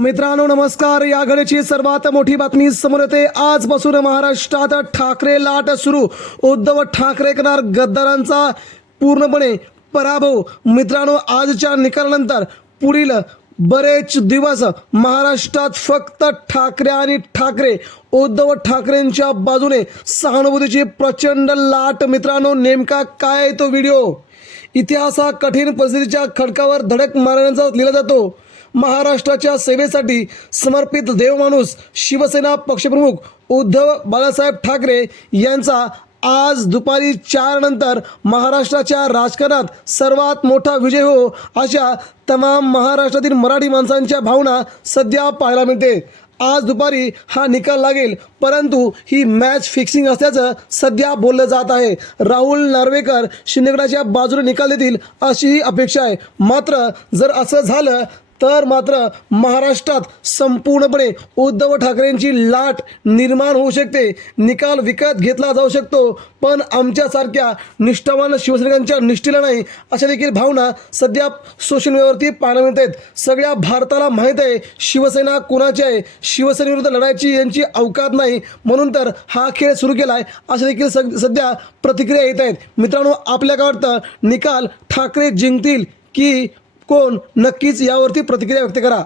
मित्रांनो नमस्कार. या घडीची सर्वात मोठी बातमी समोर येते. आजपासून महाराष्ट्रात ठाकरे लाट सुरू. उद्धव ठाकरे करणार गद्दारांचा पूर्णपणे पराभव. मित्रांनो आजच्या निकालानंतर पुढील बरेच दिवस महाराष्ट्रात फक्त ठाकरे आणि ठाकरे उद्धव ठाकरेंच्या बाजूने सहानुभूतीची प्रचंड लाट. मित्रांनो नेमका काय आहे तो व्हिडिओ इतिहास हा कठीण परिस्थितीच्या खडकावर धडक मारण्याचा लिहिला जातो. महाराष्ट्राच्या सेवेसाठी समर्पित देवमाणूस शिवसेना पक्षप्रमुख उद्धव बाळासाहेब ठाकरे यांचा आज दुपारी चार नंतर महाराष्ट्राच्या राजकारणात सर्वात मोठा विजय हो अशा तमाम महाराष्ट्रातील मराठी माणसांच्या भावना सध्या पाहायला मिळते. आज दुपारी हा निकाल लागेल परंतु ही मॅच फिक्सिंग असल्याचं सध्या बोललं जात आहे. राहुल नार्वेकर शिंदेगडाच्या बाजूने निकाल देतील अशी ही अपेक्षा आहे. मात्र जर असं झालं तर मात्र महाराष्ट्रात संपूर्णपणे उद्धव ठाकरेंची लाट निर्माण होऊ शकते. निकाल विकत घेतला जाऊ शकतो पण आमच्यासारख्या निष्ठावान शिवसैनिकांच्या निष्ठेला नाही अशा देखील भावना सध्या सोशल मीडियावरती पाहायला मिळत आहेत. सगळ्या भारताला माहीत आहे शिवसेना कुणाची आहे? शिवसेनेविरुद्ध लढायची यांची अवकात नाही म्हणून तर हा खेळ सुरू केला आहे अशा देखील सग सध्या प्रतिक्रिया येत आहेत. मित्रांनो आपल्या काय वाटतं? निकाल ठाकरे जिंकतील की कोण? नक्कीच यावरती प्रतिक्रिया व्यक्त करा.